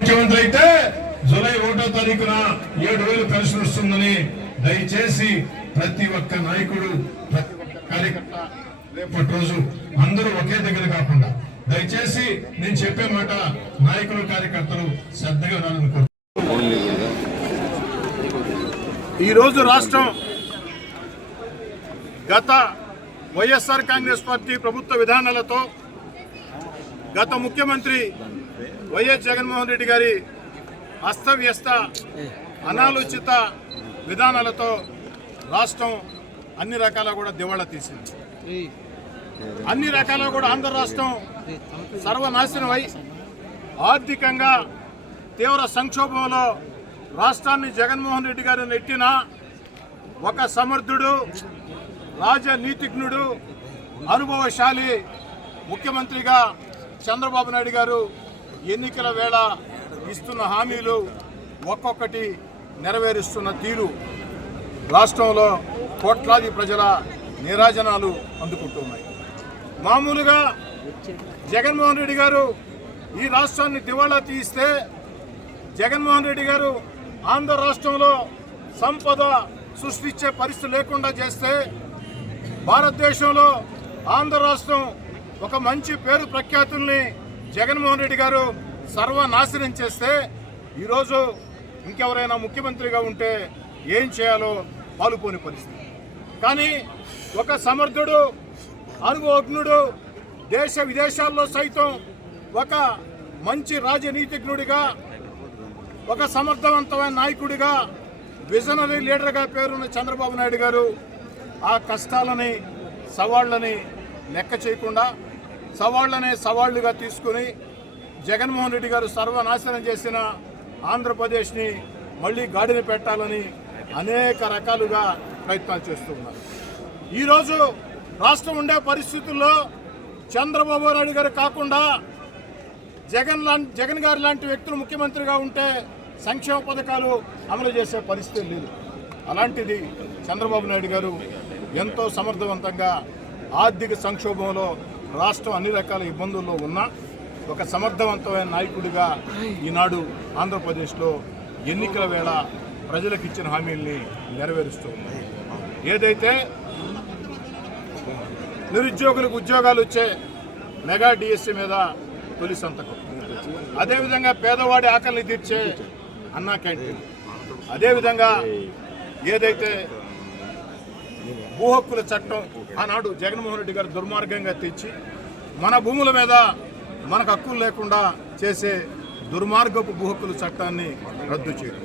ముఖ్యమంత్రి అయితే జూలై ఒకటో తారీఖున ఏడు వేలు పెన్షన్ వస్తుందని దయచేసి ప్రతి ఒక్క నాయకుడు ప్రతి ఒక్క కార్యకర్త రేపటి రోజు అందరూ ఒకే దగ్గర కాకుండా దయచేసి నేను చెప్పే మాట నాయకులు కార్యకర్తలు శ్రద్ధగా ఈరోజు రాష్ట్రం గత వైఎస్ఆర్ కాంగ్రెస్ పార్టీ ప్రభుత్వ విధానాలతో గత ముఖ్యమంత్రి వైఎస్ జగన్మోహన్ రెడ్డి గారి అస్తవ్యస్త అనాలోచిత విధానాలతో రాష్ట్రం అన్ని రకాల కూడా దివాళా తీసింది. అన్ని రకాల కూడా ఆంధ్ర రాష్ట్రం సర్వనాశనమై ఆర్థికంగా తీవ్ర సంక్షోభంలో రాష్ట్రాన్ని జగన్మోహన్ రెడ్డి గారు నెట్టిన ఒక సమర్థుడు రాజనీతిజ్ఞుడు అనుభవశాలి ముఖ్యమంత్రిగా చంద్రబాబు నాయుడు గారు ఎన్నికల వేళ ఇస్తున్న హామీలు ఒక్కొక్కటి నెరవేరుస్తున్న తీరు. రాష్ట్రంలో కోట్లాది ప్రజల నిరాజనాలు అందుకుంటున్నాయి మామూలుగా జగన్మోహన్ రెడ్డి గారు ఈ రాష్ట్రాన్ని దివాళా తీస్తే జగన్మోహన్ రెడ్డి గారు ఆంధ్ర రాష్ట్రంలో సంపద సృష్టించే పరిస్థితి లేకుండా చేస్తే భారతదేశంలో ఆంధ్ర రాష్ట్రం ఒక మంచి పేరు ప్రఖ్యాతుల్ని జగన్మోహన్ రెడ్డి గారు సర్వనాశనం చేస్తే ఈరోజు ఇంకెవరైనా ముఖ్యమంత్రిగా ఉంటే ఏం చేయాలో పాలుపోని పరిస్థితి. కానీ ఒక సమర్థుడు అనుభవజ్ఞుడు దేశ విదేశాల్లో సైతం ఒక మంచి రాజనీతిజ్ఞుడిగా ఒక సమర్థవంతమైన నాయకుడిగా విజనరీ లీడర్గా పేరున్న చంద్రబాబు నాయుడు గారు ఆ కష్టాలని సవాళ్ళని లెక్క చేయకుండా సవాళ్ళనే సవాళ్ళుగా తీసుకుని జగన్మోహన్ రెడ్డి గారు సర్వనాశనం చేసిన ఆంధ్రప్రదేశ్ని మళ్ళీ గాడిని పెట్టాలని అనేక రకాలుగా ప్రయత్నాలు చేస్తూ ఉన్నారు. ఈరోజు రాష్ట్రం ఉండే పరిస్థితుల్లో చంద్రబాబు నాయుడు గారు కాకుండా జగన్ జగన్ గారు లాంటి వ్యక్తులు ముఖ్యమంత్రిగా ఉంటే సంక్షేమ పథకాలు అమలు చేసే పరిస్థితి లేదు. అలాంటిది చంద్రబాబు నాయుడు గారు ఎంతో సమర్థవంతంగా ఆర్థిక సంక్షోభంలో రాష్ట్రం అన్ని రకాల ఇబ్బందుల్లో ఉన్నా ఒక సమర్థవంతమైన నాయకుడిగా ఈనాడు ఆంధ్రప్రదేశ్లో ఎన్నికల వేళ ప్రజలకు ఇచ్చిన హామీల్ని నెరవేరుస్తూ ఉన్నారు ఏదైతే నిరుద్యోగులకు ఉద్యోగాలు వచ్చే మెగా డిఎస్సి మీద తొలి సంతకం. అదేవిధంగా పేదవాడి ఆకలిని తీర్చే అన్నా క్యాంటీన్. అదేవిధంగా ఏదైతే భూ హక్కుల చట్టం ఆనాడు జగన్మోహన్ రెడ్డి గారు దుర్మార్గంగా తెచ్చి మన భూముల మీద మనకు హక్కులు లేకుండా చేసే దుర్మార్గపు భూ హక్కుల చట్టాన్ని రద్దు చేయడం.